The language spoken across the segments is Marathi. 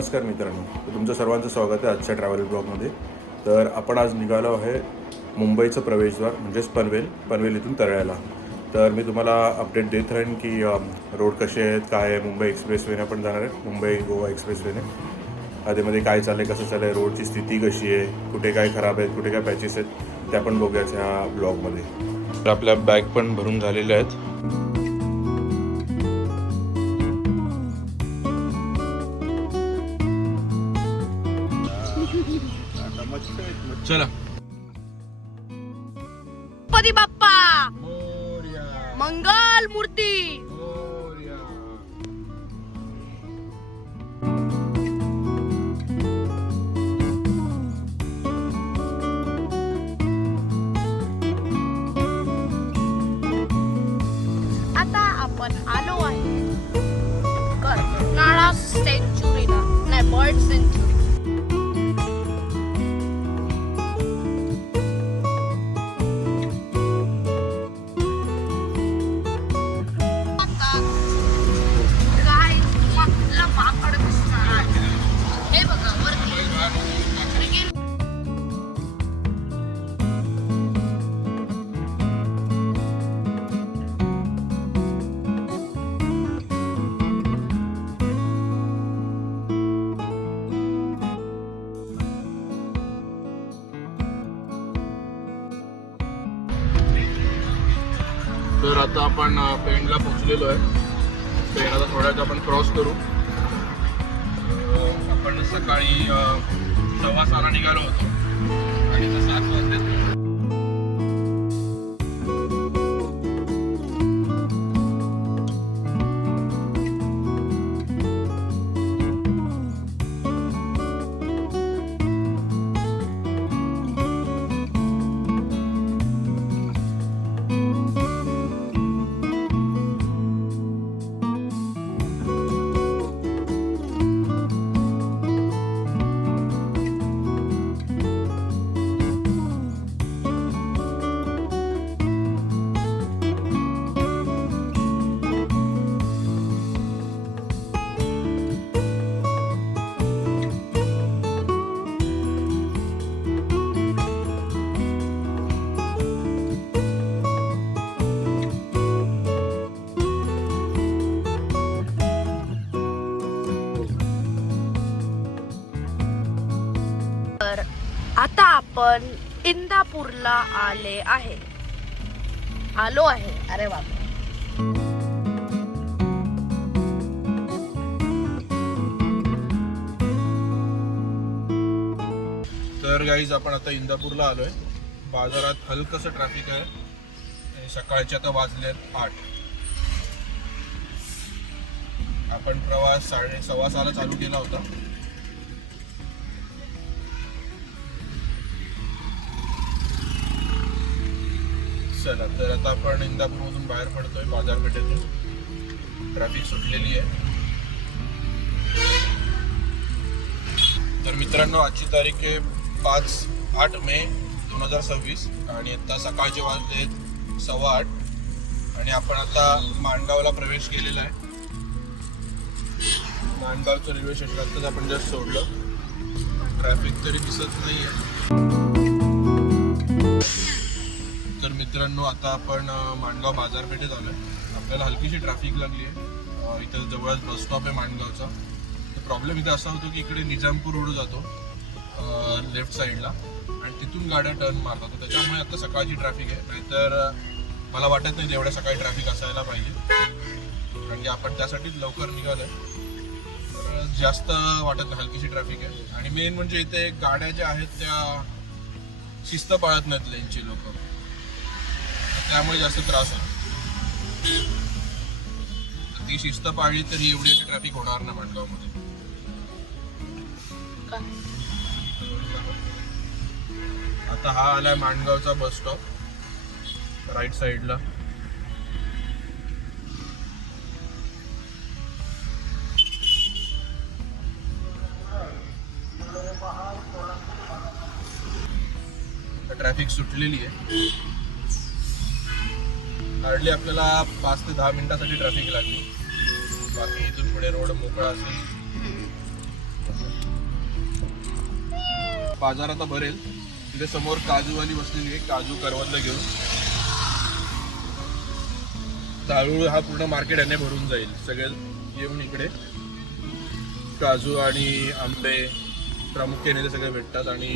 नमस्कार मित्रांनो, तुमचं सर्वांचं स्वागत आहे आजच्या ट्रॅव्हल ब्लॉगमध्ये. तर आपण आज निघालो आहे मुंबईचं प्रवेशद्वार म्हणजेच पनवेल इथून तळ्याला. तर मी तुम्हाला अपडेट देत राहीन की रोड कसे आहेत, काय आहे. मुंबई एक्सप्रेसवेने आपण जाणार आहे, मुंबई गोवा एक्सप्रेसवेने. आधीमध्ये काय चाललं आहे, कसं चाललं आहे, रोडची स्थिती कशी आहे, कुठे काय खराब आहेत, कुठे काय पॅचेस आहेत, ते आपण बघूयाच ह्या ब्लॉगमध्ये. तर आपल्या बॅग पण भरून झालेल्या आहेत. चला. गणपती बाप्पा मंगल मूर्ती. आता आपण आलो आहे कर्नाळा सेंचुरीला, नाही बर्ड सेंचुरी. तर आता आपण पेणला पोहोचलेलो आहे. पेण आता थोड्याच आपण क्रॉस करू. आपण सकाळी 6:15 निघालो होतो आणि आता 7 वाजले. आता आपण इंदापूरला आलो आहे. अरे बाबा, तर गाईज आपण आता इंदापूरला आलोय. बाजारात हलकसं ट्रॅफिक आहे आणि सकाळचे आता वाजलेत 8. आपण प्रवास 6:15 चालू केला होता. चला, तर आता आपण इंदापूरमधून बाहेर पडतोय बाजारपेठेतून. ट्रॅफिक सुटलेली आहे. तर मित्रांनो, आजची तारीख आहे 8 मे 2026 आणि आता सकाळचे वाजले 8:15 आणि आपण आता माणगावला प्रवेश केलेला आहे. माणगावचं रेल्वे स्टेशन आत्ताच आपण जस्ट सोडलं. ट्रॅफिक तरी दिसत नाही आहे. तर मित्रांनो, आता आपण माणगाव बाजारपेठेत आलोय. आपल्याला हलकीशी ट्रॅफिक लागली आहे. इथं जवळच बस स्टॉप आहे माणगावचा. तर प्रॉब्लेम इथं असा होतो की इकडे निजामपूर रोड जातो लेफ्ट साईडला आणि तिथून गाड्या टर्न मारतात. तर त्याच्यामुळे आता सकाळची ट्रॅफिक आहे. नाहीतर मला वाटत नाही एवढ्या सकाळी ट्रॅफिक असायला पाहिजे, कारण की आपण त्यासाठीच लवकर निघालोय. तर जास्त वाटत नाही, हलकीशी ट्रॅफिक आहे. आणि मेन म्हणजे इथे गाड्या ज्या आहेत त्या शिस्त पाळत नाहीत लेनची लोक, त्यामुळे जास्त त्रास होतो. ती शिस्त पाळली तरी एवढी अशी ट्रॅफिक होणार नाही माणगावमध्ये. आता हा आलाय माणगावचा बस स्टॉप राईट साईडला. ट्रॅफिक सुटलेली आहे. हार्डली आपल्याला 5 ते 10 मिनिटासाठी ट्रॅफिक लागली. बाकी इथून पुढे रोड मोकळा असेल. बाजार आता भरेल. तिथे समोर काजूवाली बसलेली आहे, काजू करवंद घेऊन. हळूहळू हा पूर्ण मार्केट याने भरून जाईल. सगळे येऊन इकडे काजू आणि आंबे प्रामुख्याने ते सगळे भेटतात. आणि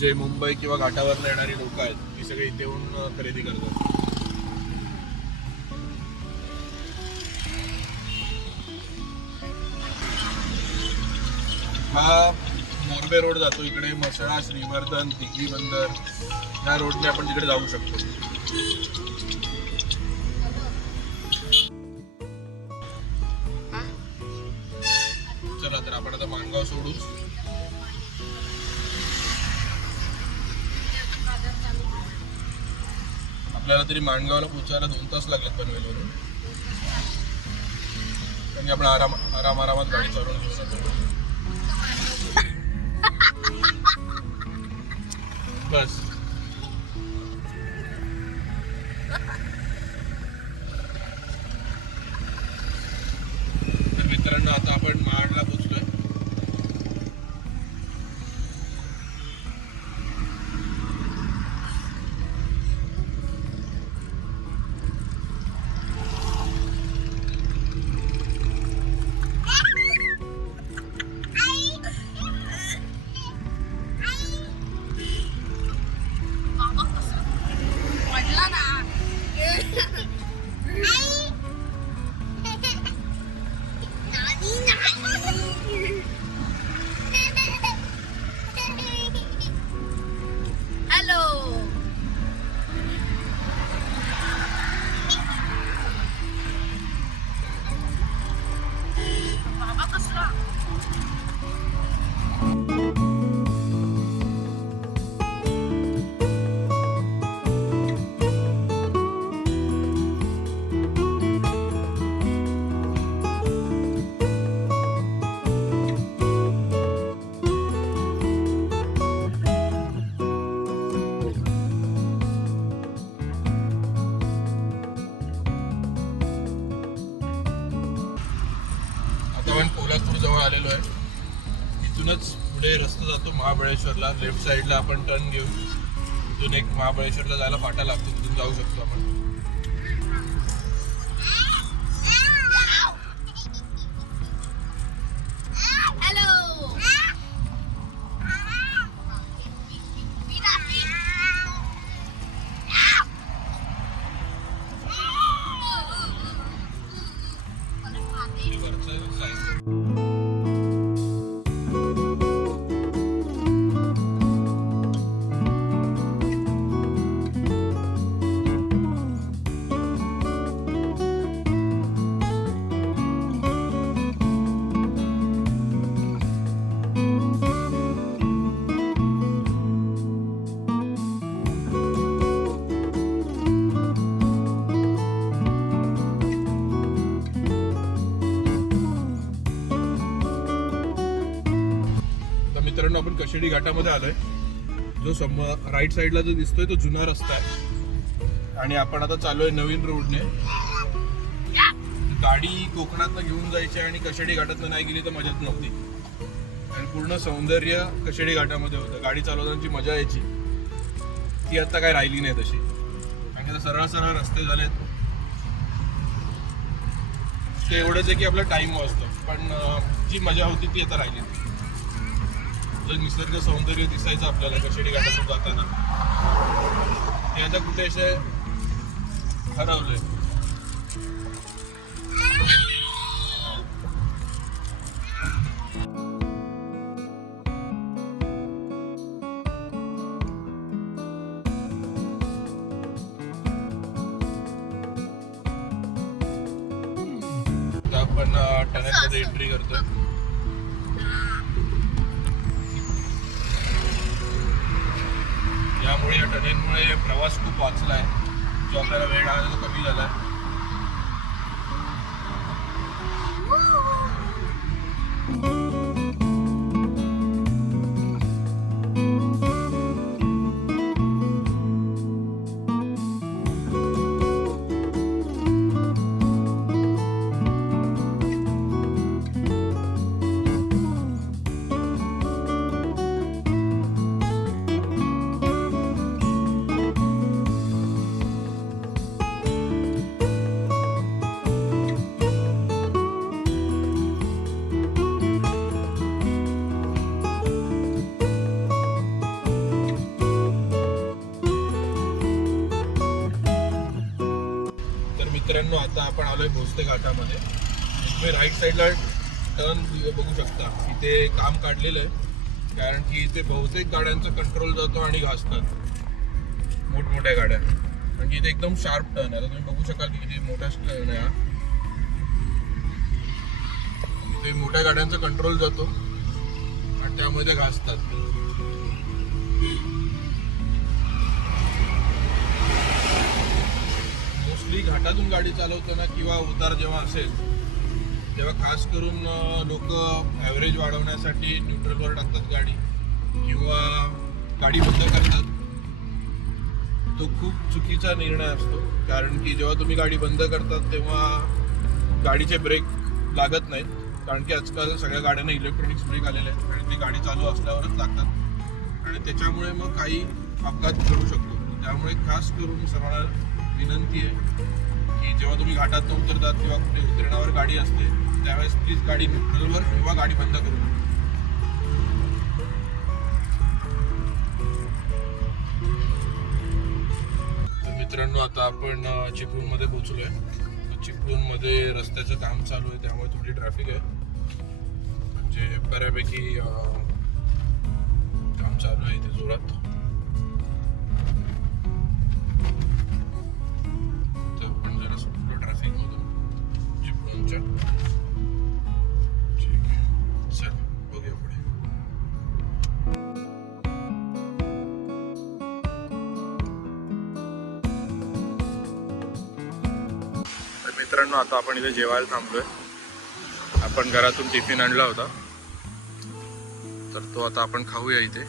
जे मुंबई किंवा घाटावर येणारी लोक आहेत ती सगळे इथे येऊन खरेदी करतात. हा मोरबे रोड जातो इकडे. मसळा, श्रीवर्धन, दिघी बंदर या रोडने आपण तिकडे जाऊ शकतो. चला तर आपण आता माणगाव सोडू. आपल्याला तरी माणगावला पोहोचायला 2 तास लागलेत पनवेलवरून. कारण आपण आरामात गाडी चालवून घेऊ शकतो. बस तर मित्रांनो आता आपण महाडला पोहोचलोय. आपण कोल्हापूर जवळ आलेलो आहे. इथूनच पुढे रस्ता जातो महाबळेश्वरला. लेफ्ट साईडला आपण टर्न घेऊन इथून एक महाबळेश्वरला जायला फाटा लागतो, तिथून जाऊ शकतो आपण. मित्रांनो आपण कशेडी घाटामध्ये आलोय. जो राईट साईडला जो दिसतोय तो जुना रस्ता आहे आणि आपण आता चाललोय नवीन रोडने. गाडी कोकणातनं घेऊन जायची आणि कशेडी घाटातनं नाही गेली तर मजाच नव्हती. आणि पूर्ण सौंदर्य कशेडी घाटामध्ये होतं. गाडी चालवतानाची मजा यायची ती आता काय राहिली नाही तशी. आणि आता सरळ सरळ रस्ते झालेत. ते एवढंच आहे की आपला टाइम वाचतो, पण जी मजा होती ती आता राहिली नाही. निसर्ग सौंदर्य दिसायचं आपल्याला कशेडी घाटातून जाताना, ते आता कुठे असे हरवलंय. आपण टनेलमध्ये एंट्री करतोय. यामुळे या टनेलमुळे प्रवास खूप वाचला आहे. जो आपल्याला वेळ लागला तो कमी झाला आहे. मित्रांनो आता आपण आलोय भोसले घाटामध्ये. तुम्ही राईट साईडला टर्न बघू शकता, इथे काम काढलेलं आहे कारण की इथे बहुतेक गाड्यांचा कंट्रोल जातो आणि घासतात मोठमोठ्या गाड्या. म्हणजे इथे एकदम शार्प टर्न आहे. आता तुम्ही बघू शकाल की किती मोठा टर्न आहे हा. इथे मोठ्या गाड्यांचा कंट्रोल जातो आणि त्यामुळे ते घासतात. मोस्टली घाटातून गाडी चालवताना किंवा उतार जेव्हा असेल तेव्हा खास करून लोक ॲव्हरेज वाढवण्यासाठी न्यूट्रलवर टाकतात गाडी किंवा गाडी बंद करतात. तो खूप चुकीचा निर्णय असतो कारण की जेव्हा तुम्ही गाडी बंद करतात तेव्हा गाडीचे ब्रेक लागत नाहीत कारण की आजकाल सगळ्या गाड्यांना इलेक्ट्रॉनिक्स ब्रेक आलेले आहेत आणि ती गाडी चालू असल्यावरच लागतात आणि त्याच्यामुळे मग काही अपघात घडू शकतो. त्यामुळे खास करून सर्वांना विनंती आहे की जेव्हा तुम्ही घाटात उतरतात किंवा कुठे उतरण्यावर गाडी असते त्यावेळेस प्लीज गाडी न्यूट्रलवर किंवा गाडी बंद करू. मित्रांनो आता आपण चिपळूणमध्ये पोहोचलोय. चिपळूणमध्ये रस्त्याचं काम चालू आहे त्यामुळे थोडी ट्रॅफिक आहे. म्हणजे बऱ्यापैकी काम चालू आहे इथे जोरात. तर आपण जरा सुटलो ट्रॅफिकमधून चिपळूणच्या. ठीक आहे, चल बघूया पुढे. मित्रांनो आता आपण इथे जेवायला थांबलोय. आपण घरातून टिफिन आणला होता तर तो आता आपण खाऊया इथे.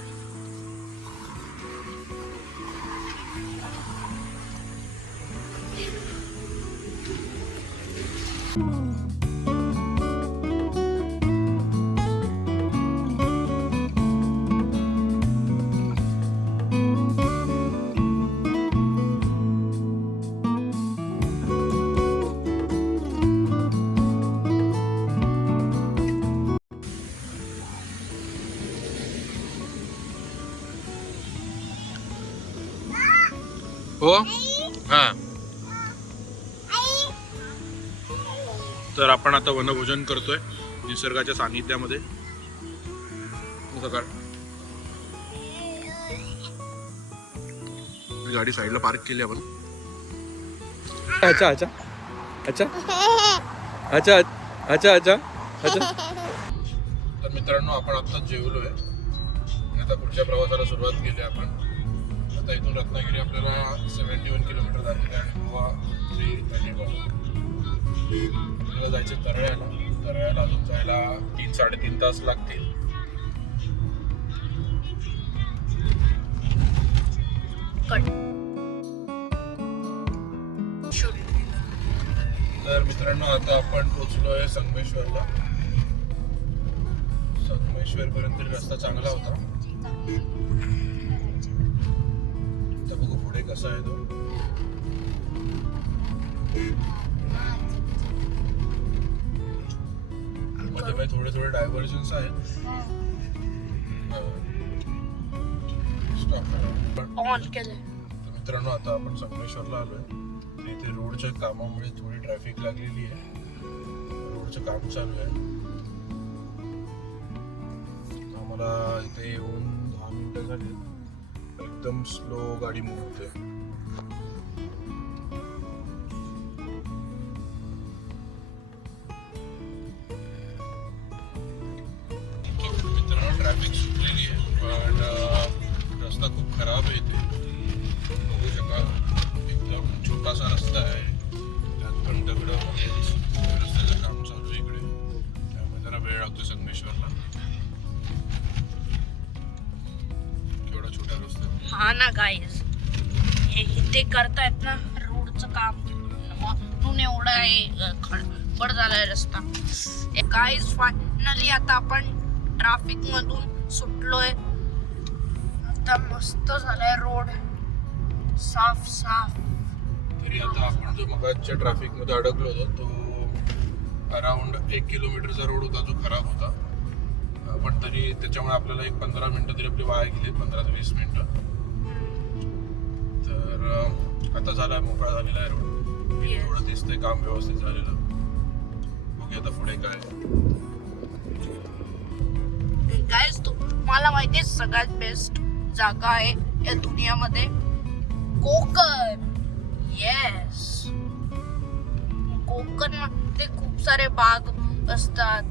हो हां, तर आपण आता वनभोजन करतोय निसर्गाच्या सानिध्यामध्ये. गाडी साईडला पार्क केली आपण. अच्छा अच्छा अच्छा अच्छा अच्छा अच्छा अच्छा. तर मित्रांनो आपण आता जेवलोय. आता पुढच्या प्रवासाला सुरुवात केली आपण. आता इथून रत्नागिरी आपल्याला 71 किलोमीटर जायचं आहे आणि गोवा 3 आपल्याला जायचे तळ्याला. तळ्याला अजून जायला 3-3.5 तास लागतील. तर मित्रांनो आता आपण पोहोचलोय संगमेश्वरला. संगमेश्वर पर्यंत रस्ता चांगला होता. तर बघू पुढे कसा आहे तो. मध्ये थोडे थोडे डायव्हर्जन्स आहेत. ऑन केलं. मित्रांनो आता आपण संगमेश्वरला आलोय. इथे रोडच्या कामामुळे थोडी ट्रॅफिक लागलेली आहे. रोडचं काम चालू आहे. आम्हाला इथे येऊन 10 मिनिटं झाली. एकदम स्लो गाडी मूव्ह होते. मित्रांनो ट्रॅफिक सुटलेली आहे पण रस्ता खूप खराब आहे इथे. बघू शकाल एकदम छोटासा रस्ता आहे. त्यात पण दगड रस्त्याचं काम चालू आहे इकडे. त्यामुळे जरा वेळ लागतो संगमेश्वरला. केवढा छोटा रस्ता. हा ना गाईज, हे इथे करतायत ना रोडचं काम म्हणून एवढा खडबड झालाय रस्ता. गाईज फायनली आता आपण ट्रॅफिक मधून सुटलोय. आता मस्त झालाय रोड, साफ साफ. तरी आता आपण जो मगाच्या ट्रॅफिक मध्ये अडकलो होतो तो अराउंड 1 किलोमीटरचा रोड होता जो खराब होता. पण तरी त्याच्यामुळे आपल्याला एक 15 मिनिटं तरी आपली वाया गेली. 15 ते 20 मिनिटं. तर आता झाला मोकळा झालेला आहे रोड. Yes. थोडं दिसतंय काम व्यवस्थित झालेलं. बघूया आता पुढे काय. गाईज तुम्हाला माहितीये सगळ्यात बेस्ट जागा आहे या दुनियामध्ये कोकण. येस, कोकण मध्ये खूप सारे बाग असतात,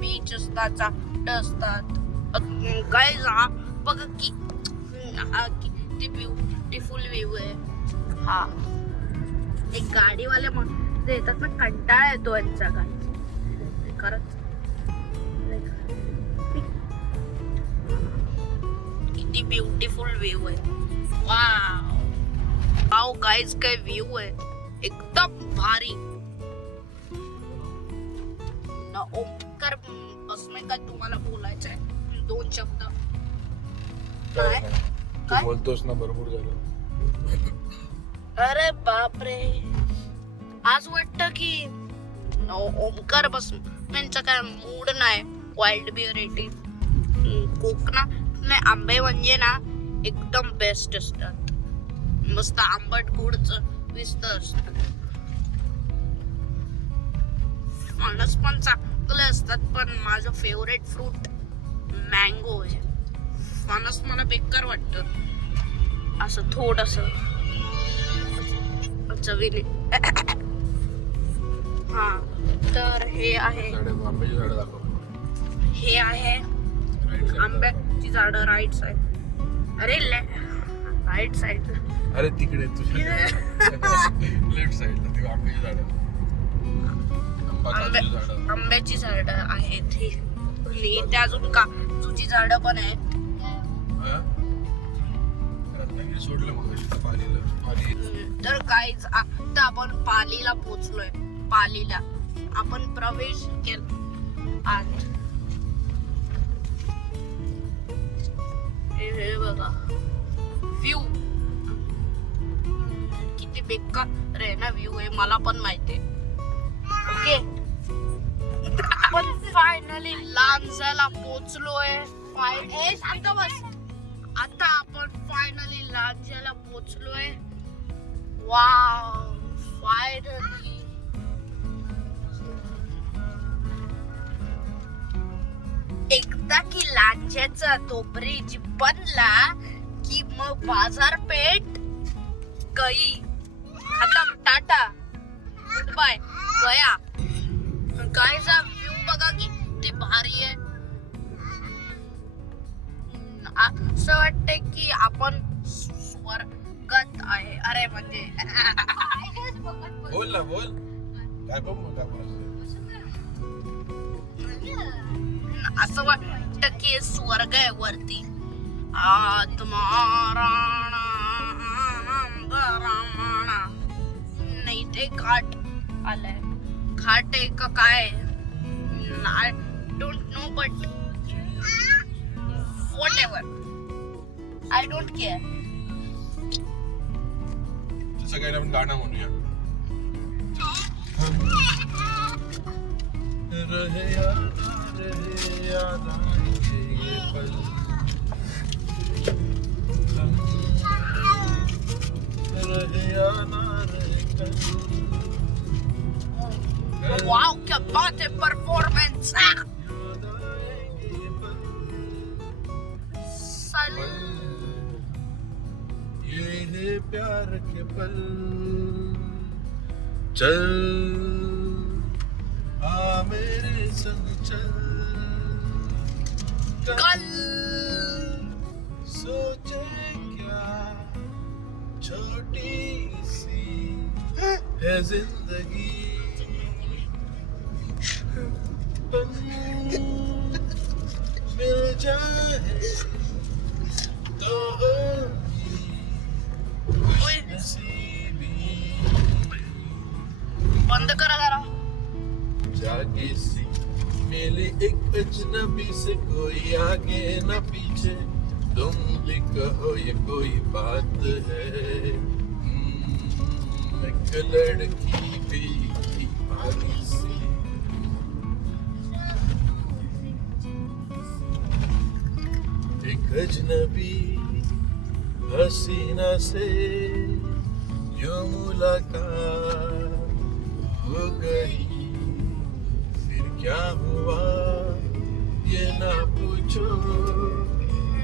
बीच असतात, चाट असतात. गाईज हा बघा की हा किती ब्युटिफुल व्ह्यू आहे. हा एक गाडीवाले म्हणून येतात ना, कंटाळा येतो यांचा गाडी खरंच. किती ब्युटिफुल व्ह्यू आहे. वाव गाइस, काय व्ह्यू आहे, एकदम भारी ना. ओमकार बसने काय तुम्हाला बोलायचं आहे 2 शब्द? काय तू बोलतोस ना, भरपूर झालं. अरे बापरे, आज वाटतं की ओमकार बसनेंचा काय मूड नाही वाईल्ड बिअर एटी. कोकणातले आंबे म्हणजे ना एकदम बेस्ट असतात, मस्त आंबट गोडच विस्त असत. फणस पण चांगले असतात, पण माझं फेवरेट फ्रूट मँगो आहे. फणस मला बेकार वाटत, असं थोडस चवीने. हा तर हे आहे, आंब्याची झाडं दाखव. हे आहे आंब्याची झाडं राईट साइड. अरे राईट साइड, अरे तिकडे तुझ्या लेफ्ट साइडला ते आंब्याची झाडं. काजूची झाडं. आंब्याची झाडं आहेत ही. इथे अजून काजूची झाडं पण आहेत. हा? रत्नागिरी सोडलं मग पालीला. तर काहीच आता आपण पालीला पोहोचलोय. पालीला आपण प्रवेश केला आज. हे बघा व्ह्यू किती बेकार आहे ना व्ह्यू आहे, मला पण माहितीये. ओके, आपण फायनली लांजाला पोहोचलोय. शांत बस. आता आपण फायनली लांजाला पोहोचलोय. Wow, finally. एकदा की लांज्याचा तो ब्रिज बनला की मग बाजारपेठ गई, खतम, टाटा, गुड बाय, गया. गायचा व्ह्यू बघा की ते भारी आहे. असं वाटतंय की आपण स्वर्गात आहे. अरे म्हणजे बोल ना, बोल काय पण काय बोलायचं. असं वाटतं की स्वर्ग आहे वरती. आत्माराणा आनंद रामाणा. नाही ते घाट आलाय. घाट आहे का काय, I don't know, but whatever, I don't care. सगळ्यांना आपण गाणं म्हणूया. रहे याद आएंगे ये पल, रहे या ना रहे कल. वाओ, क्या बात है, परफॉर्मेंस. ये है प्यार के पल, चल आ मेरे संग चल, कल सोचे क्या छोटी सी है जिंदगी, मिल जाए तो बंद करा जरा. जागे सी मिली एक अजनबी से, कोई आगे न पीछे, तुम भी कहो ये कोई बात है. एक लड़की भी पानी सी, एक अजनबी हसीना से यूं मुलाकात हो गई, फिर क्या हुआ ये ना पूछो,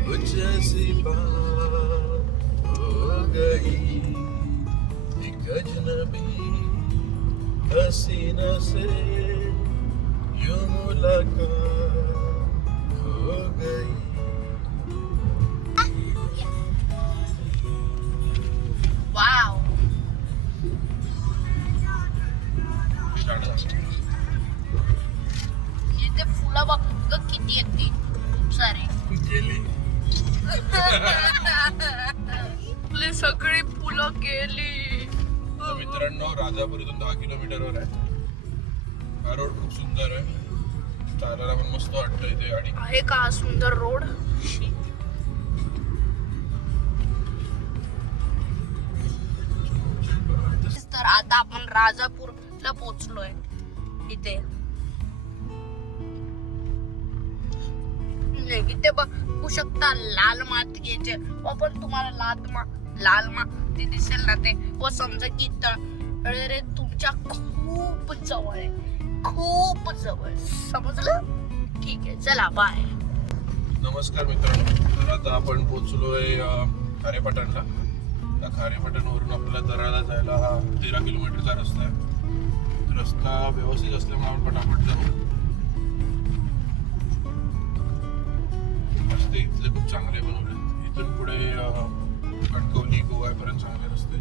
कुछ ऐसी बात हो गई, एक अजनबी हसीना से यूं मुलाकात हो गई. वाव. इथे फुलं बघ ग किती आहेत ती, खूप सारे. गेली. आपली सगळी फुलं गेली. तर मित्रांनो, राजापूर इथून 10 किलोमीटरवर आहे. हा रोड खूप सुंदर आहे, चालायला पण मस्त वाटतं इथे. गाडी आहे का हा सुंदर रोड. तर आता आपण राजापूरला पोहोचलोय. इथे इथे बघू शकता लाल मातीचे, पण तुम्हाला लाल माती दिसेल ना ते व समजा की तळेरे तुमच्या खूप जवळ आहे, खूप जवळ. समजलं? ठीक आहे, चला बाय. नमस्कार मित्रांनो, तर आता आपण पोहोचलोय खारेपाटणला. त्या खारेपाटणवरून आपल्याला दराला जायला हा 13 किलोमीटरचा रस्ता आहे. रस्ता व्यवस्थित असल्यामुळे आपण पटापट जाऊ. रस्ते इथले खूप चांगले बनवले. इथून पुढे कणकवली गोव्यापर्यंत चांगले रस्ते.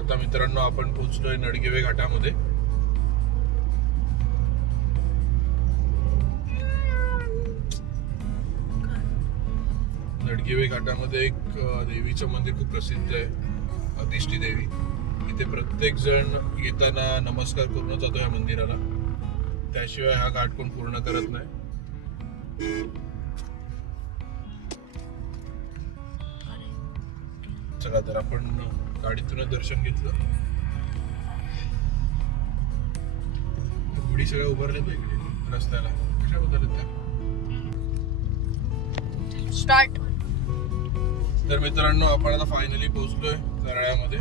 आता मित्रांनो, आपण पोहोचलोय नडगेवे घाटामध्ये. नडगेवे घाटामध्ये एक देवीचं मंदिर खूप प्रसिद्ध आहे, अधिष्ठी देवी. इथे प्रत्येक जण येताना नमस्कार करून जातो या मंदिराला, त्याशिवाय हा घाट कोण पूर्ण करत नाही. चला, तर आपण गाडीतूनच दर्शन घेतलं. गुढी सगळ्या उभारल्या इकडे रस्त्याला. कशा उभारल्यात त्या? स्टार्ट. तर मित्रांनो, आपण आता फायनली पोहोचलोय दराळ्यामध्ये.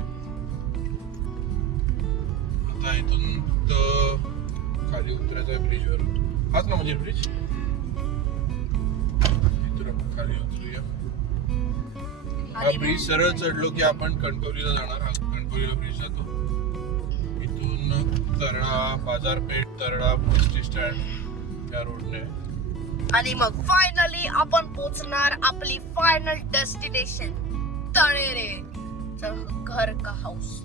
आता इथून खाली उतरायचं आहे ब्रिजवर. हाच ना म्हणजे ब्रिज. इथून आपण खाली उतरूया. हा ब्रिज सरळ चढलो की आपण कणकवलीला जाणार. हा कणकवलीला ब्रिज जातो. इथून तरळा, बाजारपेठ, तरळा, एसटी स्टँड या रोडने. आणि मग फायनली आपण पोहोचणार आपली फायनल डेस्टिनेशन, तळेरे घर का हाऊस.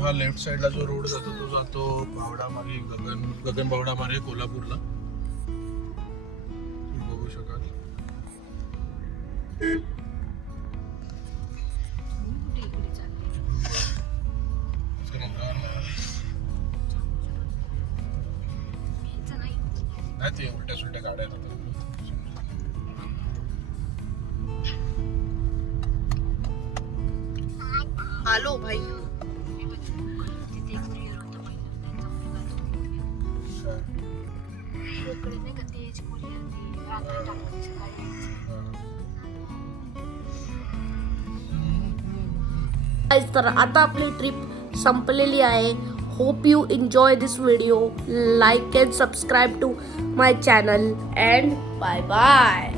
हा लेफ्ट साइडला जो रोड जातो तो जातो बावडामारे, गगन बावडामारे कोल्हापूरला. बघू शकाल. नाही, ते उलट्या सुलट्या गाड्या आलो भाई. तर आता आपली ट्रिप संपलेली आहे. Hope you enjoy this video. Like and subscribe to my channel and bye bye.